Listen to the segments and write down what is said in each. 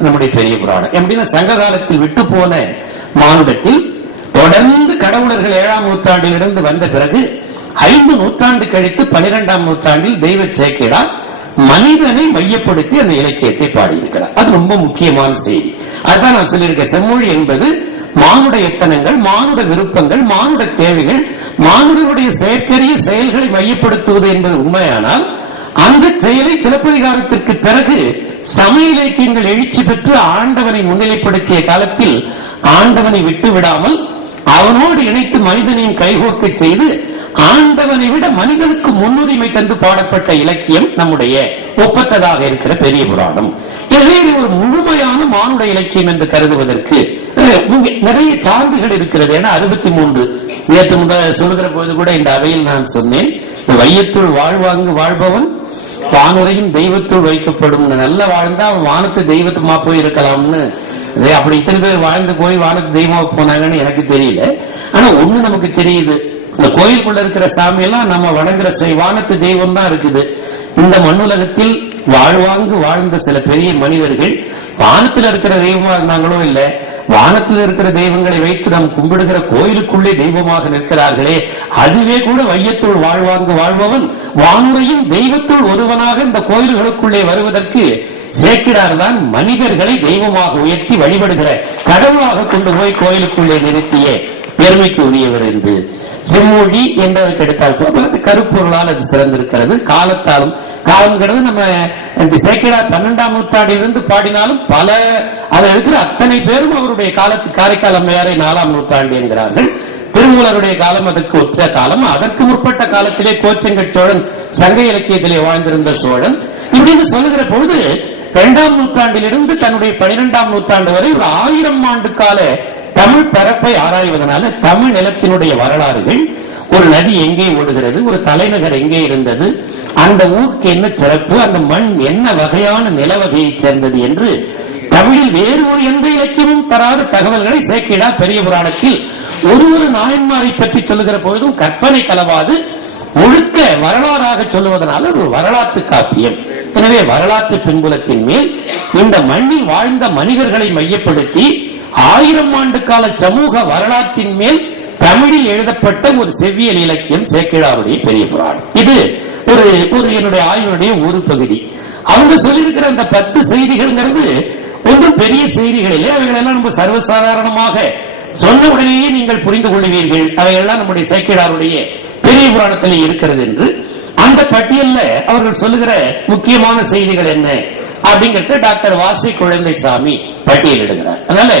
நம்முடைய பெரிய புராணம். எப்படின்னா சங்க காலத்தில் விட்டு போன மானுடத்தில் தொடர்ந்து கடவுளர்கள் ஏழாம் நூற்றாண்டிலிருந்து வந்த பிறகு ஐந்து நூற்றாண்டு கழித்து பனிரெண்டாம் நூற்றாண்டில் தெய்வ சேக்கிடார் மனிதனை மையப்படுத்தி அந்த இலக்கியத்தை பாடியிருக்கிறார். அது ரொம்ப முக்கியமான செய்தி. அதுதான் நான் சொல்லியிருக்கேன். செம்மொழி என்பது மானுட எத்தனங்கள் மானுட விருப்பங்கள் மானுட தேவைகள் மானுடனுடைய செயற்கரிய செயல்களை மையப்படுத்துவது என்பது உண்மையானால் அந்த செயலை சிலப்பதிகாரத்திற்கு பிறகு சமய இலக்கியங்கள் எழுச்சி பெற்று ஆண்டவனை முன்னிலைப்படுத்திய காலத்தில் ஆண்டவனை விட்டு விடாமல் அவனோடு இணைத்து மனிதனையும் கைகோக்க செய்து ஆண்டவனை விட மனிதனுக்கு முன்னுரிமை தந்து பாடப்பட்ட இலக்கியம் நம்முடைய. ஒப்பற்றதாக இருக்கிற பெரிய புராணம். எனவே இது ஒரு முழுமையான மானுட இலக்கியம் என்று கருதுவதற்கு நிறைய சான்றுகள் இருக்கிறது. என அறுபத்தி மூன்று. நேற்று முதல் சொல்லுகிற பொழுது கூட இந்த அவையில் நான் சொன்னேன் வையத்துள் வாழ்வாங்கு வாழ்பவன் வானுரையும் தெய்வத்துள் வைக்கப்படும். நல்ல வாழ்ந்தா அவன் வானத்து தெய்வத்துமா போய் இருக்கலாம்னு அப்படி இத்தனை பேர் வாழ்ந்து போய் வானத்து தெய்வமா போனாங்கன்னு எனக்கு தெரியல. ஆனா ஒண்ணு நமக்கு தெரியுது. இந்த கோயிலுக்குள்ள இருக்கிற சாமி எல்லாம் நம்ம வணங்குற செய் வானத்து தெய்வம் தான் இருக்குது. இந்த மண்ணுலகத்தில் வாழ்வாங்கு வாழ்ந்த சில பெரிய மனிதர்கள் வானத்தில் இருக்கிற தெய்வமா இருந்தாங்களோ இல்ல வானத்தில் இருக்கிற தெய்வங்களை வைத்து நாம் கும்பிடுகிற கோயிலுக்குள்ளே தெய்வமாக நிற்கிறார்களே அதுவே கூட வையத்துள் வாழ்வாங்கு வாழ்பவன் வானுரையும் தெய்வத்துள் ஒருவனாக இந்த கோயில்களுக்குள்ளே வருவதற்கு சேக்கிடார் தான் மனிதர்களை தெய்வமாக உயர்த்தி வழிபடுகிற கடவுளாக கொண்டு போய் கோயிலுக்குள்ளே நிறுத்திய. பெருமைக்கு உரியவர் என்று. செம்மொழி என்றதுக்கு எடுத்தால் போல அது கருப்பொருளால் அது சிறந்திருக்கிறது. காலத்தாலும் காலம்ங்கிறது நம்ம இந்த சேக்கடா பன்னெண்டாம் நூற்றாண்டிலிருந்து பாடினாலும் பல அதில் இருக்கிற அத்தனை பேரும் அவருடைய காலத்து காரைக்கால் அம்மையாரை நாலாம் நூற்றாண்டு என்கிறார்கள். திருமூலருடைய காலம் அதற்கு ஒற்ற காலம். அதற்கு முற்பட்ட காலத்திலே கோச்செங்கட் சோழன் சங்க இலக்கியத்திலே வாழ்ந்திருந்த சோழன். இப்படின்னு சொல்லுகிற பொழுது இரண்டாம் நூற்றாண்டிலிருந்து தன்னுடைய பனிரெண்டாம் நூற்றாண்டு வரை ஒரு ஆயிரம் ஆண்டு கால தமிழ் பரப்பை ஆராய்வதனால தமிழ் நிலத்தினுடைய வரலாறுகள் ஒரு நதி எங்கே ஓடுகிறது ஒரு தலைநகர் எங்கே இருந்தது அந்த ஊருக்கு என்ன சிறப்பு அந்த மண் என்ன வகையான நில வகையைச் சேர்ந்தது என்று தமிழில் வேறு ஒரு எந்த இலக்கியமும் தராத தகவல்களை சேக்கிடா பெரிய புராணத்தில் ஒரு ஒரு நாயன்மாரை பற்றி சொல்லுகிற பொழுதும் கற்பனை கலவாது முழுக்க வரலாறாக சொல்லுவதனால ஒரு வரலாற்று காப்பியம். எனவே வரலாற்று பின்புலத்தின் மேல் இந்த மண்ணில் வாழ்ந்த மனிதர்களை மையப்படுத்தி ஆயிரம் ஆண்டு கால சமூக வரலாற்றின் மேல் தமிழில் எழுதப்பட்ட ஒரு செவ்வியல் இலக்கியம் சேக்கிழாவுடைய பெரிய புராணம். இது ஒரு ஒரு என்னுடைய ஆய்வுடைய ஒரு பகுதி. அவங்க சொல்லியிருக்கிற அந்த பத்து செய்திகள்ங்கிறது ஒன்றும் பெரிய செய்திகள் இல்லை அவைகளெல்லாம் நம்ம சர்வசாதாரணமாக சொன்ன உடனேயே நீங்கள் புரிந்து கொள்வீர்கள் அவையெல்லாம் நம்முடைய சேக்கிழாருடைய பெரிய புராணத்தில் இருக்கிறது என்று. அந்த பட்டியல்ல அவர்கள் சொல்லுகிற முக்கியமான செய்திகள் என்ன அப்படிங்கறத டாக்டர் வாசி குழந்தை சாமி பட்டியலிடுகிறார். அதனால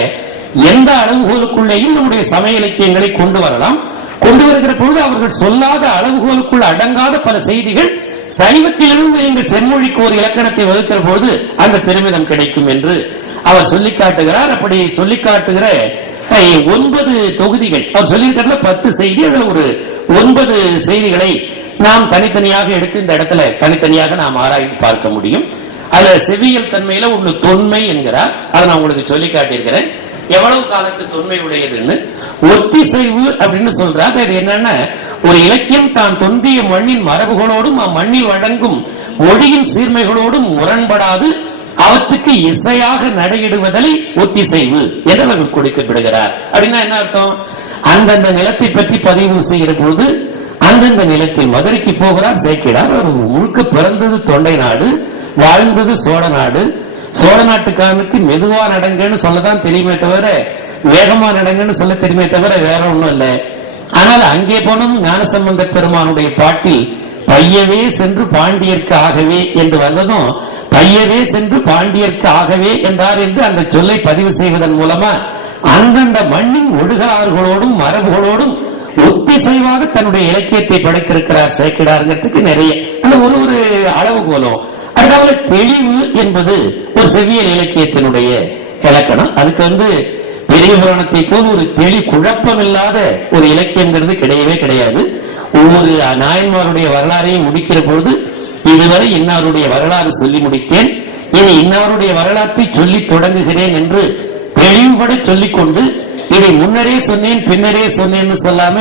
எந்த அளவுகோலுக்குள்ளேயும் நம்முடைய சமய இலக்கியங்களை கொண்டு வரலாம். கொண்டு வருகிற பொழுது அவர்கள் சொல்லாத அளவுகோலுக்குள் அடங்காத பல செய்திகள் சைவத்திலிருந்து நீங்கள் செம்மொழிக்கு ஒரு இலக்கணத்தை வகுக்கிற பொழுது அந்த பெருமிதம் கிடைக்கும் என்று அவர் சொல்லி காட்டுகிறார். அப்படி சொல்லி காட்டுகிற ஒன்பது தொகுதிகள் அவர் சொல்லியிருக்கிறதுல பத்து செய்தி அதுல ஒரு ஒன்பது செய்திகளை நாம் தனித்தனியாக எடுத்து இந்த இடத்துல தனித்தனியாக நாம் ஆராய்ந்து பார்க்க முடியும். அதுல செவியல் தன்மையில ஒண்ணு தொன்மை என்கிறார். அதை நான் உங்களுக்கு சொல்லி காட்டியிருக்கிறேன். எவ்வளவு காலத்து தொன்மை உடையதுன்னு? ஒத்திசைவு அப்படின்னு சொல்றாரு அது என்னன்னா ஒரு இலக்கியம் தான் தொன்றிய மண்ணின் மரபுகளோடும் அம்மண்ணில் வழங்கும் மொழியின் சீர்மைகளோடும் முரண்படாது அவற்றுக்கு இசையாக நடையிடுவதை ஒத்திசைவு. என்று கொடுக்கப்படுகிறார்? அப்படின்னா என்ன அர்த்தம்? அந்தந்த நிலத்தை பற்றி பதிவு செய்கிற பொழுது அந்தந்த நிலத்தில் மதுரைக்கு போகிறார் சேர்க்கிறார் அவர் முழுக்க பிறந்தது தொண்டை நாடு வாழ்ந்தது சோழ நாடு. சோழ நாட்டுக்காரனுக்கு மெதுவா நடங்கன்னு சொல்லதான் தெரியுமே தவிர வேகமா நடங்கன்னு சொல்ல தெரியுமே தவிர வேற ஒண்ணும் இல்லை. ஆனால் அங்கே போனதும் ஞானசம்பந்த பெருமானுடைய பாட்டில் பையவே சென்று பாண்டியர்க்கு ஆகவே என்று வந்ததும் பையவே சென்று பாண்டியர்க்கு ஆகவே என்றார் என்று அந்த சொல்லை பதிவு செய்வதன் மூலமா அந்தந்த மண்ணின் ஒடுகார்களோடும் மரபுகளோடும் ஒத்திசைவாக தன்னுடைய இலக்கியத்தை படைத்திருக்கிறார் சேர்க்கிறாருங்கிறதுக்கு நிறைய அந்த ஒரு ஒரு அளவுகோலும். அதுக்காக தெளிவு என்பது ஒரு செவ்வியல் இலக்கியத்தினுடைய இலக்கணம். அதுக்கு வந்து பெரிய புராணத்தை போல் ஒரு தெளி குழப்பம் இல்லாத ஒரு இலக்கியம்ங்கிறது கிடையவே கிடையாது. ஒவ்வொரு நாயன்மாருடைய வரலாறையும் முடிக்கிற பொழுது இதுவரை இன்னாருடைய வரலாறு சொல்லி முடித்தேன். இனி இன்னாருடைய வரலாற்றை சொல்லி தொடங்குகிறேன் என்று தெளிவுபட சொல்லிக் கொண்டு இதை முன்னரே சொன்னேன் பின்னரே சொன்னேன்னு சொல்லாம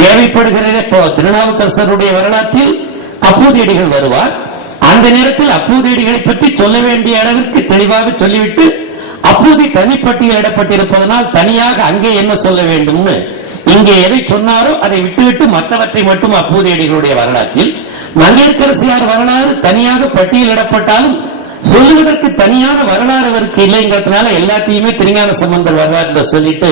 தேவைப்படுகிற இப்போ திருநாவுக்கரசருடைய வரலாற்றில் அப்பூதியடிகள் வருவார். அந்த நேரத்தில் அப்பூதியடிகளை பற்றி சொல்ல வேண்டிய அளவிற்கு தெளிவாக சொல்லிவிட்டு அப்போது தனிப்பட்டியலிடப்பட்டிருப்பதனால் தனியாக அங்கே என்ன சொல்ல வேண்டும்னு இங்கே எதை சொன்னாரோ அதை விட்டுவிட்டு மற்றவற்றை மட்டும் அப்பூதியடிகளுடைய வரலாற்றில் மங்கையர்கரசியார் வரலாறு தனியாக பட்டியலிடப்பட்டாலும் சொல்லுவதற்கு தனியான வரலாறு அவருக்கு இல்லைங்கிறதுனால எல்லாத்தையுமே திருஞான சம்பந்தர் வரலாற்றில் சொல்லிட்டு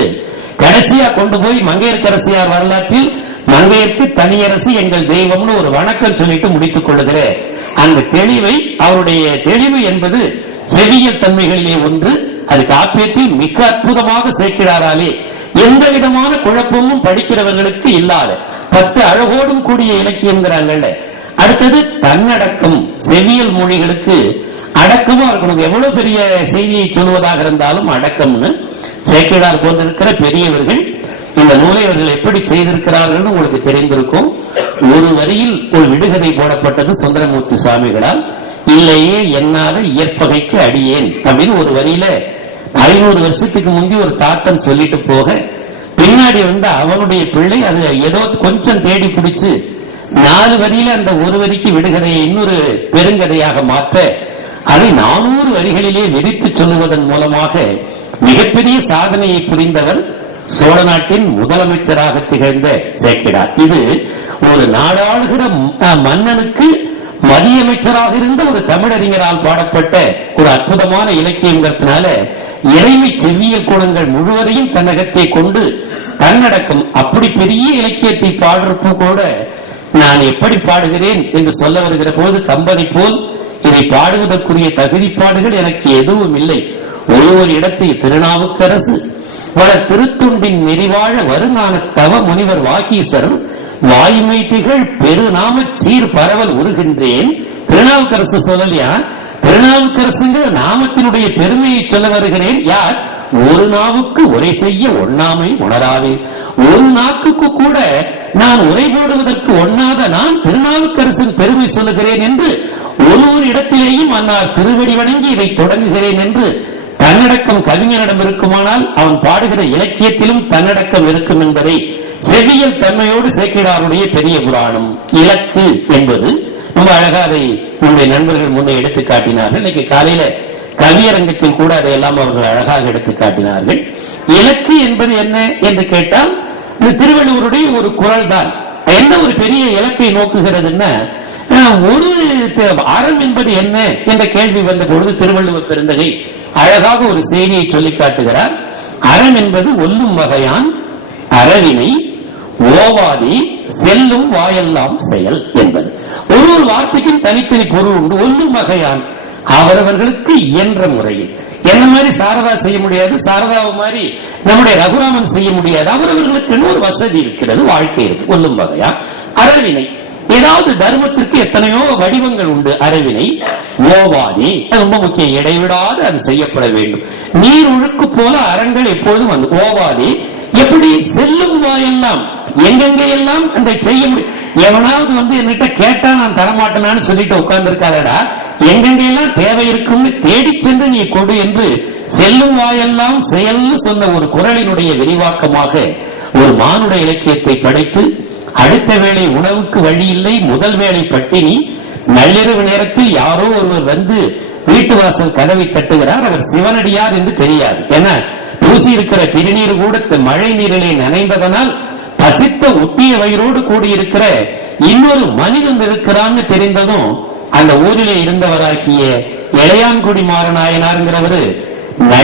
கடைசியா கொண்டு போய் மங்கையர்கரசியார் வரலாற்றில் மங்கையர்க்கு தனியரசு எங்கள் தெய்வம்னு ஒரு வணக்கம் சொல்லிட்டு முடித்துக் கொள்ளுகிறேன். அந்த தெளிவை அவருடைய தெளிவு என்பது செவியல் தன்மைகளிலே ஒன்று அது காப்பியத்தில் மிக அற்புதமாக சேர்க்கிறாராலே எந்த விதமான குழப்பமும் படிக்கிறவர்களுக்கு இல்லாத பத்து அழகோடும் கூடிய இலக்கியம்ங்கிறாங்கல்ல அடுத்தது தன்னடக்கம் செவியல் மொழிகளுக்கு அடக்கமா இருக்கணும். எவ்வளவு பெரிய செய்தியை சொல்லுவதாக இருந்தாலும் அடக்கம்னு சேக்கிடார் போன்றிருக்கிற பெரியவர்கள் இந்த நூலை அவர்கள் எப்படி செய்திருக்கிறார்கள் உங்களுக்கு தெரிந்திருக்கும். ஒரு வரியில் ஒரு விடுகதை போடப்பட்டது சுந்தரமூர்த்தி சுவாமிகளால். இல்லையே எண்ணாத இயற்பகைக்கு அடியேன் அப்படின்னு ஒரு வரியில ஐநூறு வருஷத்துக்கு முந்தி ஒரு தாத்தன் சொல்லிட்டு போக பின்னாடி வந்து அவனுடைய பிள்ளை அது ஏதோ கொஞ்சம் தேடி பிடிச்சு நாலு வரியில அந்த ஒரு வரிக்கு விடுகதையை இன்னொரு பெருங்கதையாக மாற்ற அதை நானூறு வரிகளிலே விரித்து சொல்லுவதன் மூலமாக மிகப்பெரிய சாதனையை புரிந்தவர் சோழ நாட்டின் முதலமைச்சராக திகழ்ந்த சேக்கிடார். இது ஒரு நாடாளுகிற மன்னனுக்கு மதியமைச்சராக இருந்த ஒரு தமிழறிஞரால் பாடப்பட்ட ஒரு அற்புதமான இலக்கியங்கிறதுனால இறைமை செவ்வியல் குணங்கள் முழுவதையும் தன்னகத்தை கொண்டு தன்னடக்கம் அப்படி பெரிய இலக்கியத்தை பாடுறப்போ கூட நான் எப்படி பாடுகிறேன் என்று சொல்ல வருகிற போது கம்பனை போல் இதை பாடுவதற்குரிய தகுதிப்பாடுகள் எனக்கு எதுவும் இல்லை. ஒரு ஒரு இடத்தை திருநாவுக்கரசு வட திருத்துண்டின் நெறிவாழ வருங்கான தவ முனிவர் வாகீசர் வாய்மை திகழ் பெருநாம சீர் பரவல் உருகின்றேன். திருநாவுக்கரசு சொல்லலையா திருநாவுக்கரசுங்கிற நாமத்தினுடைய பெருமையை சொல்ல வருகிறேன். யார்? ஒரு நாவுக்கு உரை செய்ய ஒண்ணாமை உணராவே ஒரு நாக்குக்கு கூட நான் உரை போடுவதற்கு ஒண்ணாத நான் திருநாவுக்கரசின் பெருமை சொல்லுகிறேன் என்று ஒரு ஒரு இடத்திலேயும் அன்னார் திருவடி வணங்கி இதை தொடங்குகிறேன் என்று தன்னடக்கம் கவிஞனிடம் இருக்குமானால் அவன் பாடுகிற இலக்கியத்திலும் தன்னடக்கம் இருக்கும் என்பதை செவியல் தன்மையோடு சேக்கிடாருடைய பெரிய புராணம். இலக்கு என்பது ரொம்ப அழகா அதை நம்முடைய நண்பர்கள் முன்னே எடுத்து காட்டினார்கள். இன்னைக்கு காலையில கவியரங்கத்தில் கூட அதையெல்லாம் அவர்கள் அழகாக எடுத்து காட்டினார்கள். இலக்கு என்பது என்ன என்று கேட்டால் இது திருவள்ளுவருடைய ஒரு குரல் தான் என்ன ஒரு பெரிய இலக்கை நோக்குகிறதுன்னா ஒரு அறம் என்பது என்ன என்ற கேள்வி வந்த பொழுது திருவள்ளுவர் பெருந்தகை அழகாக ஒரு செய்தியை சொல்லி காட்டுகிறார். அறம் என்பது ஒல்லும் வகையான் அறவினை ஓவாதி செல்லும் வாயெல்லாம் செயல் என்பது. ஒரு ஒரு வார்த்தைக்கும் தனித்தனி பொருள் உண்டு. ஒல்லும் வகையான் அவரவர்களுக்கு இயன்ற முறையில். என்ன மாதிரி சாரதா செய்ய முடியாது? சாரதாவை மாதிரி நம்முடைய ரகுராமன் செய்ய முடியாது. அவரவர்களுக்கு இன்னொரு வசதி இருக்கிறது. வாழ்க்கை இருக்கு. ஒல்லும் வகையா அறவினை. ஏதாவது தர்மத்திற்கு எத்தனையோ வடிவங்கள் உண்டு. அறவினை ஓவாதி ரொம்ப முக்கியம். இடைவிடாது அது செய்யப்பட வேண்டும். நீர் ஒழுக்கு போல அறங்கள் எப்பொழுதும் வந்து ஓவாதி எப்படி செல்லும் வாயெல்லாம் எங்கெங்க எல்லாம் அந்த செய்ய முடியும் எவனாவது வந்து என்கிட்ட கேட்டா நான் தரமாட்டேனான்னு சொல்லிட்டு உட்கார்ந்து இருக்காதடா எங்கெங்க எல்லாம் தேவை இருக்கும்னு தேடி சென்று நீ கொடு என்று செல்லும் வாயெல்லாம் செயல்னு சொன்ன ஒரு குரலினுடைய விரிவாக்கமாக ஒரு மானுட இலக்கியத்தை படைத்து அடுத்த வேளை உணவுக்கு வழி இல்லை முதல் வேளை பட்டினி. நள்ளிரவு நேரத்தில் யாரோ ஒருவர் வந்து வீட்டு வாசல் கதவை தட்டுகிறார். அவர் சிவனடியார் என்று தெரியாது. ஏன்னா பூசி இருக்கிற திருநீர் கூட மழை நீரிலே நனைந்ததனால் பசித்த ஒட்டிய வயிறோடு கூடியிருக்கிற இன்னொரு மனிதன் இருக்கிறான்னு தெரிந்ததும் அந்த ஊரிலே இருந்தவராகிய இளையான்குடி மாறநாயனாருங்கிறவரு